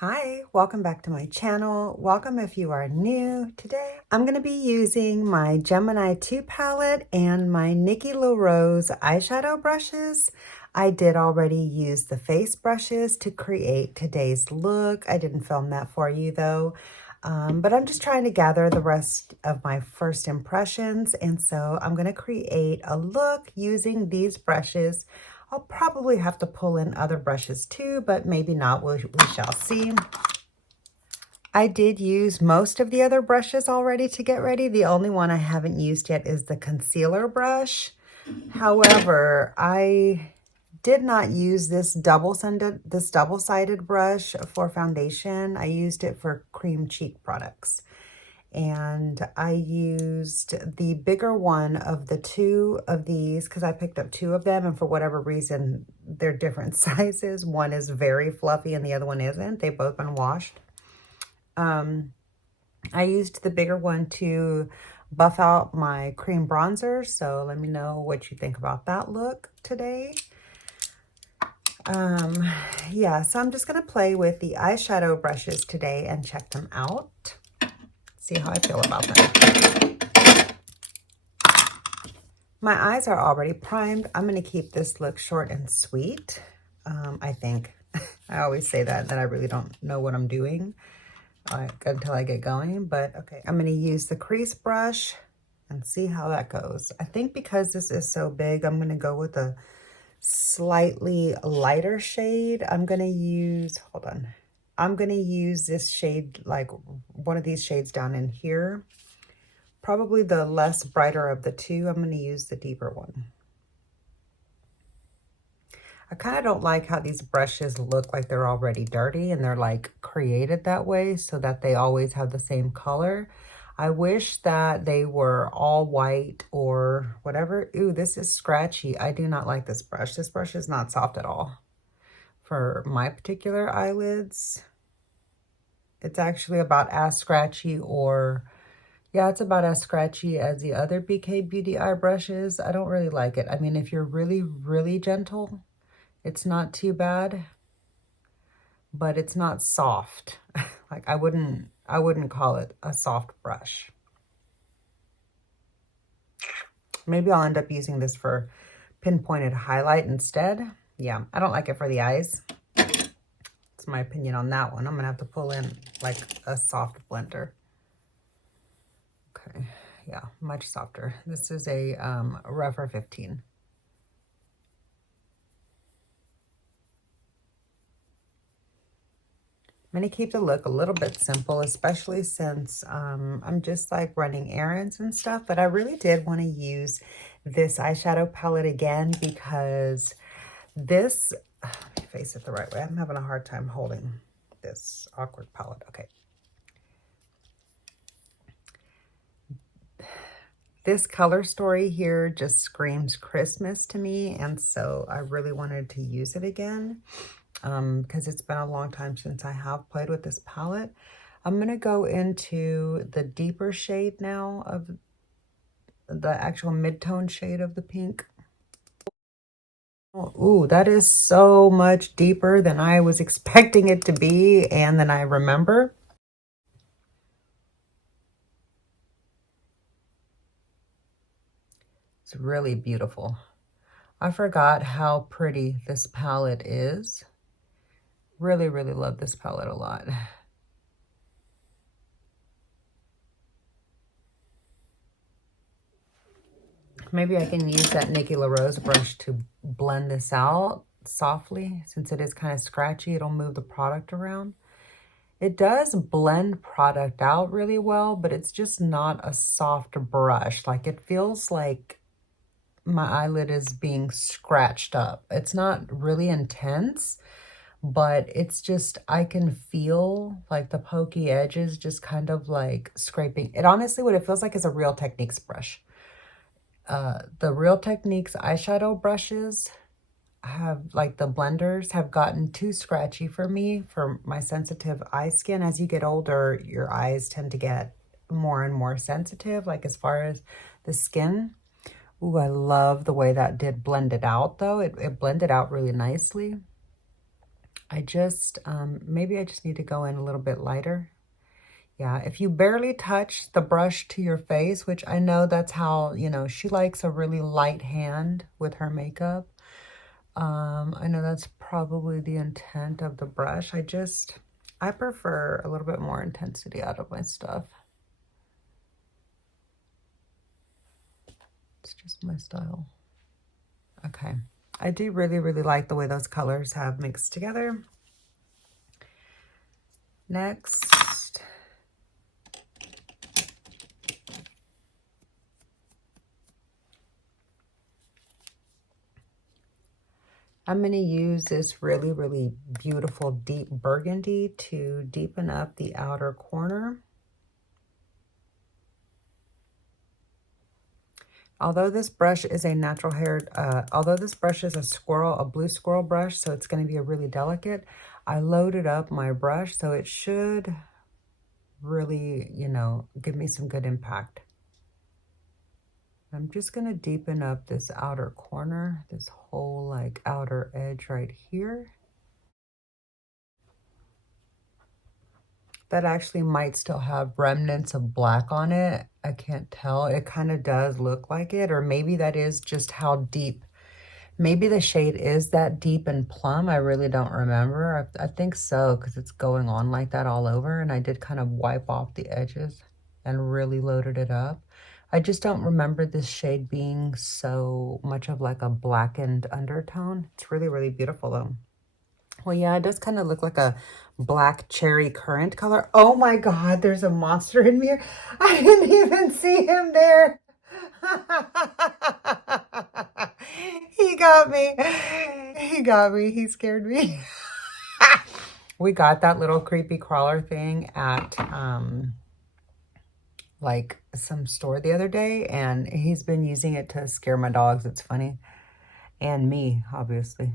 Hi, welcome back to my channel. Welcome if you are new. Today, I'm going to be using my Gemini 2 palette and my NIKKI eyeshadow brushes. I did already use the face brushes to create today's look. I didn't film that for you though. But I'm just trying to gather the rest of my first impressions. And so I'm going to create a look using these brushes. I'll probably have to pull in other brushes too, but maybe not. We shall see. I did use most of the other brushes already to get ready. The only one I haven't used yet is the concealer brush. However, I did not use this double-sided brush for foundation. I used it for cream cheek products. And I used the bigger one of the two of these because I picked up two of them, and for whatever reason they're different sizes. One is very fluffy and the other one isn't. They've both been washed. I used the bigger one to buff out my cream bronzer, so let me know what you think about that look today. Yeah, so I'm just gonna play with the eyeshadow brushes today and check them out. See how I feel about them. My eyes are already primed. I'm going to keep this look short and sweet, I think. I always say that, I really don't know what I'm doing until I get going. But okay, I'm going to use the crease brush and see how that goes. I think because this is so big, I'm going to go with a slightly lighter shade. I'm going to use, hold on. I'm going to use this shade, like one of these shades down in here. Probably the less brighter of the two. I'm going to use the deeper one. I kind of don't like how these brushes look like they're already dirty and they're like created that way so that they always have the same color. I wish that they were all white or whatever. Ooh, this is scratchy. I do not like this brush. This brush is not soft at all for my particular eyelids. It's actually about as scratchy or... yeah, it's about as scratchy as the other BK Beauty eye brushes. I don't really like it. I mean, if you're really, really gentle, it's not too bad, but it's not soft. Like I wouldn't call it a soft brush. Maybe I'll end up using this for pinpointed highlight instead. Yeah, I don't like it for the eyes. That's my opinion on that one. I'm gonna have to pull in like a soft blender. Okay, yeah, much softer. This is a Refer 15. I'm going to keep the look a little bit simple, especially since I'm just like running errands and stuff. But I really did want to use this eyeshadow palette again because this, let me face it the right way. I'm having a hard time holding this awkward palette. Okay. This color story here just screams Christmas to me. And so I really wanted to use it again. Because it's been a long time since I have played with this palette. I'm going to go into the deeper shade now of the actual mid-tone shade of the pink. Ooh, that is so much deeper than I was expecting it to be and than I remember. It's really beautiful. I forgot how pretty this palette is. Really, really love this palette a lot. Maybe I can use that NIKKIlarose brush to blend this out softly. Since it is kind of scratchy, it'll move the product around. It does blend product out really well, but it's just not a soft brush. Like it feels like my eyelid is being scratched up. It's not really intense, but it's just, I can feel like the pokey edges just kind of like scraping. It honestly, what it feels like is a Real Techniques brush. The Real Techniques eyeshadow brushes have, like the blenders have gotten too scratchy for me, for my sensitive eye skin. As you get older, your eyes tend to get more and more sensitive, like as far as the skin. Ooh, I love the way that did blend it out though. It blended out really nicely. I just, maybe I just need to go in a little bit lighter. Yeah, if you barely touch the brush to your face, which I know that's how, you know, she likes a really light hand with her makeup. I know that's probably the intent of the brush. I prefer a little bit more intensity out of my stuff. It's just my style. Okay. I do really, really like the way those colors have mixed together. Next, I'm going to use this really, really beautiful deep burgundy to deepen up the outer corner. Although this brush is a natural haired, although this brush is a blue squirrel brush, so it's going to be a really delicate, I loaded up my brush, so it should really, you know, give me some good impact. I'm just going to deepen up this outer corner, this whole like outer edge right here. That actually might still have remnants of black on it. I can't tell. It kind of does look like it, or maybe that is just how deep. Maybe the shade is that deep and plum. I really don't remember. I think so, because it's going on like that all over, and I did kind of wipe off the edges and really loaded it up. I just don't remember this shade being so much of like a blackened undertone. It's really, really beautiful though. Well, yeah, it does kind of look like a black cherry currant color. Oh my God, there's a monster in here. I didn't even see him there. He got me. He got me. He scared me. We got that little creepy crawler thing at like some store the other day, and he's been using it to scare my dogs. It's funny. And me, obviously.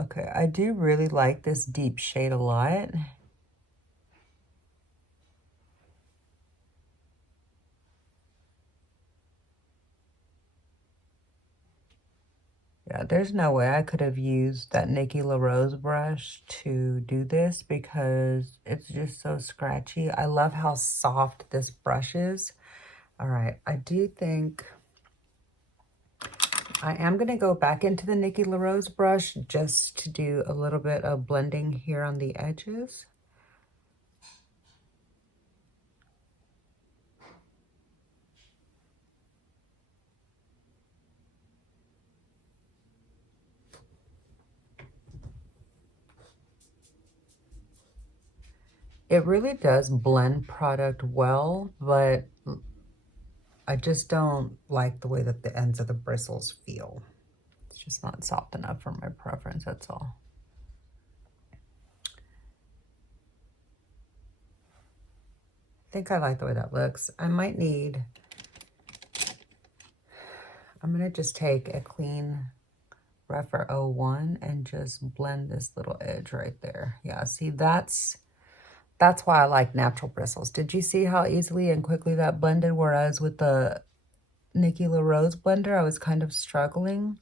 Okay, I do really like this deep shade a lot. Yeah, there's no way I could have used that NIKKI brush to do this because it's just so scratchy. I love how soft this brush is. All right, I do think I am going to go back into the NIKKI brush just to do a little bit of blending here on the edges. It really does blend product well, but I just don't like the way that the ends of the bristles feel. It's just not soft enough for my preference, that's all. I think I like the way that looks. I might need, I'm gonna just take a clean Refer 01 and just blend this little edge right there. Yeah, see, that's why I like natural bristles. Did you see how easily and quickly that blended? Whereas with the NIKKI blender, I was kind of struggling.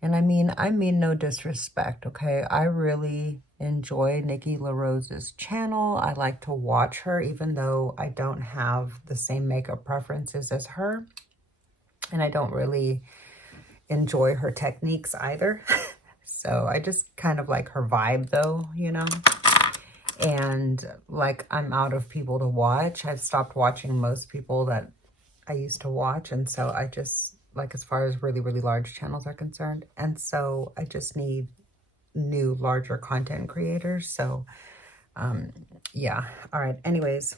And I mean no disrespect, okay? I really enjoy NIKKI channel. I like to watch her, even though I don't have the same makeup preferences as her. And I don't really enjoy her techniques either. So I just kind of like her vibe though, you know? And like, I'm out of people to watch. I've stopped watching most people that I used to watch. And so I just, like, as far as really, really large channels are concerned. And so I just need new, larger content creators. So, yeah. All right. Anyways,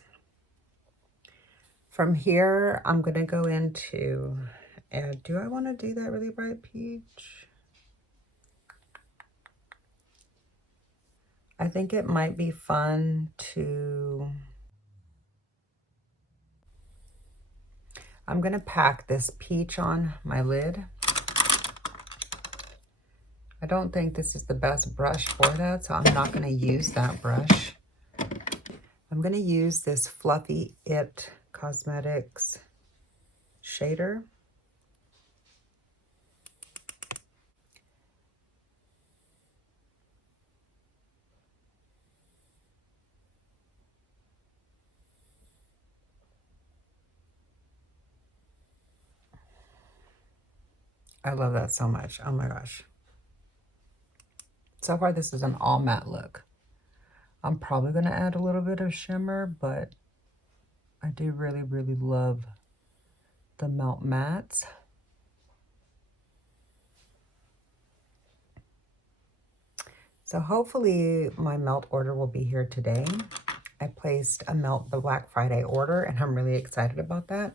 from here, I'm going to go into, do I want to do that really bright peach? I think it might be fun to, I'm going to pack this peach on my lid. I don't think this is the best brush for that, so I'm not going to use that brush. I'm going to use this Fluffy It Cosmetics shader. I love that so much. Oh my gosh. So far, this is an all matte look. I'm probably going to add a little bit of shimmer, but I do really, really love the melt mattes. So hopefully my melt order will be here today. I placed a melt the Black Friday order, and I'm really excited about that.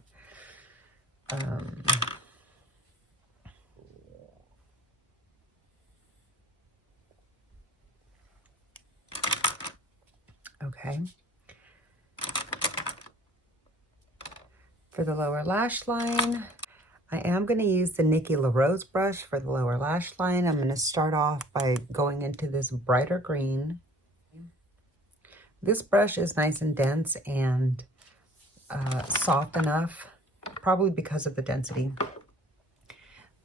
Okay. For the lower lash line, I am going to use the NIKKI brush for the lower lash line. I'm going to start off by going into this brighter green. This brush is nice and dense and soft enough, probably because of the density,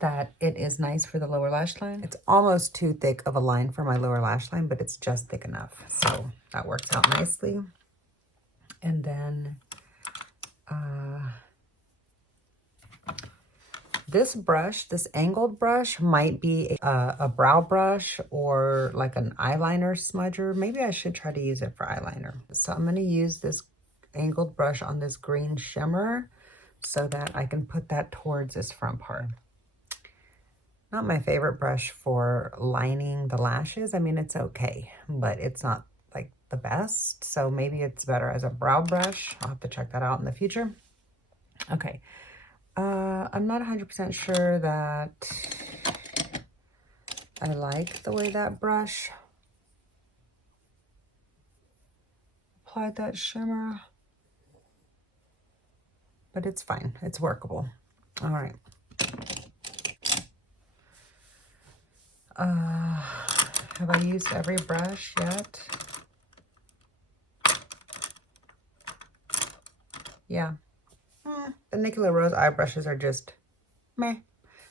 that it is nice for the lower lash line. It's almost too thick of a line for my lower lash line, but it's just thick enough. So that works out nicely. And then this brush, this angled brush, might be a brow brush or like an eyeliner smudger. Maybe I should try to use it for eyeliner. So I'm going to use this angled brush on this green shimmer so that I can put that towards this front part. Not my favorite brush for lining the lashes. I mean, it's okay, but it's not like the best. So maybe it's better as a brow brush. I'll have to check that out in the future. Okay. I'm not 100% sure that I like the way that brush applied that shimmer, but it's fine. It's workable. All right. Have I used every brush yet? Yeah. The NIKKI eye brushes are just meh.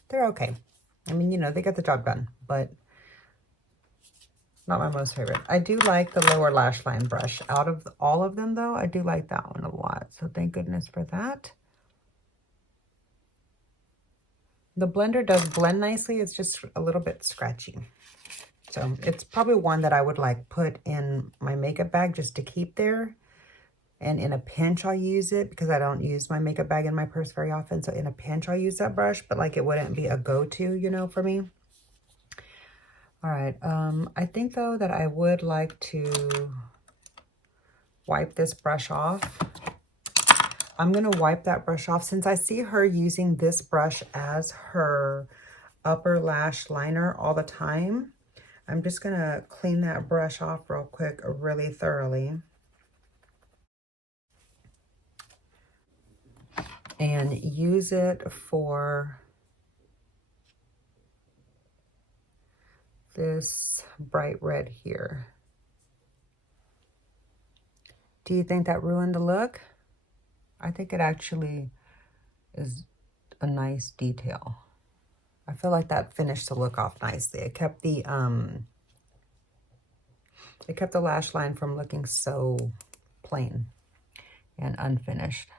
They're okay. I mean, you know, they get the job done, but not my most favorite. I do like the lower lash line brush. Out of all of them, though, I do like that one a lot. So thank goodness for that. The blender does blend nicely. It's just a little bit scratchy. So it's probably one that I would like put in my makeup bag just to keep there. And in a pinch, I'll use it because I don't use my makeup bag in my purse very often. So in a pinch, I'll use that brush, but like it wouldn't be a go-to, you know, for me. All right. I think though that I would like to wipe this brush off. I'm going to wipe that brush off since I see her using this brush as her upper lash liner all the time. I'm just going to clean that brush off real quick, really thoroughly. And use it for this bright red here. Do you think that ruined the look? I think it actually is a nice detail. I feel like that finished the look off nicely. It kept the lash line from looking so plain and unfinished.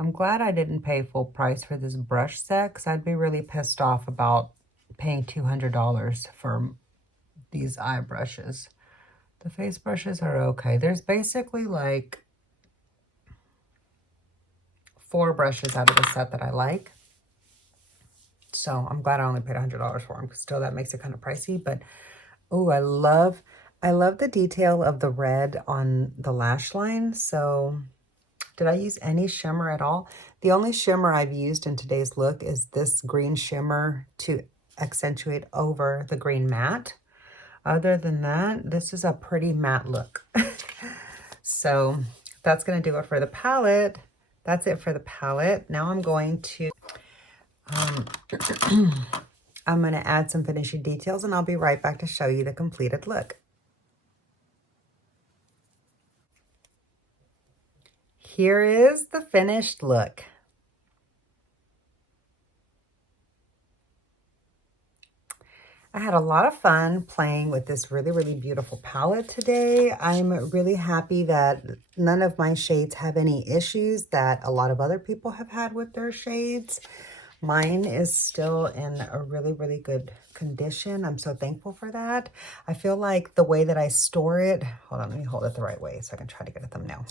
I'm glad I didn't pay full price for this brush set because I'd be really pissed off about paying $200 for these eye brushes. The face brushes are okay. There's basically like 4 brushes out of the set that I like. So I'm glad I only paid $100 for them because still that makes it kind of pricey. But oh, I love the detail of the red on the lash line. So did I use any shimmer at all? The only shimmer I've used in today's look is this green shimmer to accentuate over the green matte. Other than that, this is a pretty matte look. So that's going to do it for the palette. That's it for the palette. Now I'm going to I'm going to add some finishing details and I'll be right back to show you the completed look. Here is the finished look. I had a lot of fun playing with this really, really beautiful palette today. I'm really happy that none of my shades have any issues that a lot of other people have had with their shades. Mine is still in a really, really good condition. I'm so thankful for that. I feel like the way that I store it, hold on, let me hold it the right way so I can try to get a thumbnail.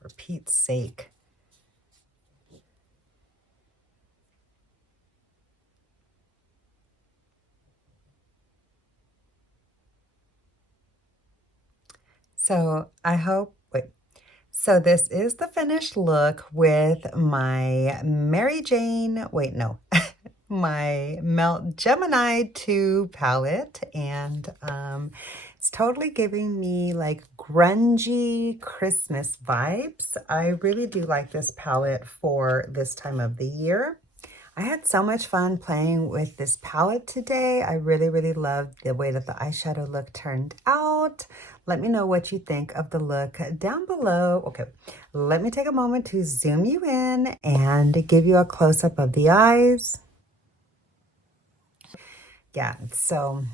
For Pete's sake. So I hope, wait. So this is the finished look with my Mary Jane, wait, no, my Melt Gemini 2 palette. And it's totally giving me like grungy Christmas vibes. I really do like this palette for this time of the year. I had so much fun playing with this palette today. I really, really loved the way that the eyeshadow look turned out. Let me know what you think of the look down below. Okay, let me take a moment to zoom you in and give you a close-up of the eyes. Yeah, so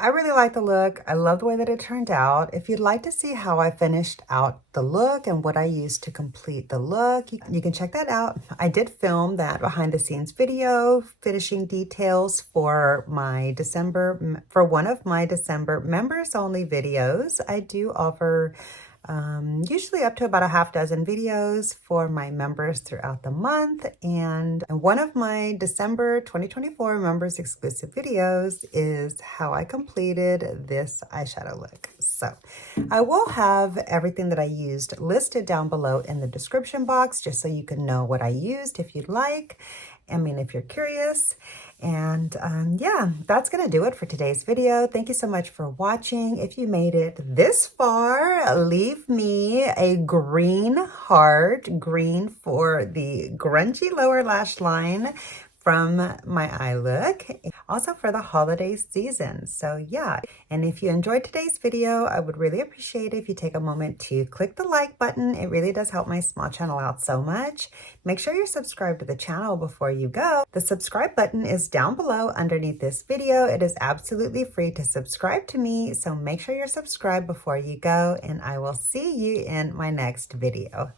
I really like the look. I love the way that it turned out. If you'd like to see how I finished out the look and what I used to complete the look, you can check that out. I did film that behind the scenes video, finishing details for for one of my December members only videos. I do offer usually up to about a half dozen videos for my members throughout the month. And one of my December 2024 members exclusive videos is how I completed this eyeshadow look. So I will have everything that I used listed down below in the description box, just so you can know what I used if you'd like. I mean, if you're curious. And yeah, that's going to do it for today's video. Thank you so much for watching. If you made it this far, leave me a green heart, green for the grungy lower lash line from my eye look, also for the holiday season. So yeah, and if you enjoyed today's video, I would really appreciate it if you take a moment to click the like button. It really does help my small channel out so much. Make sure you're subscribed to the channel before you go. The subscribe button is down below underneath this video. It is absolutely free to subscribe to me, so make sure you're subscribed before you go, and I will see you in my next video.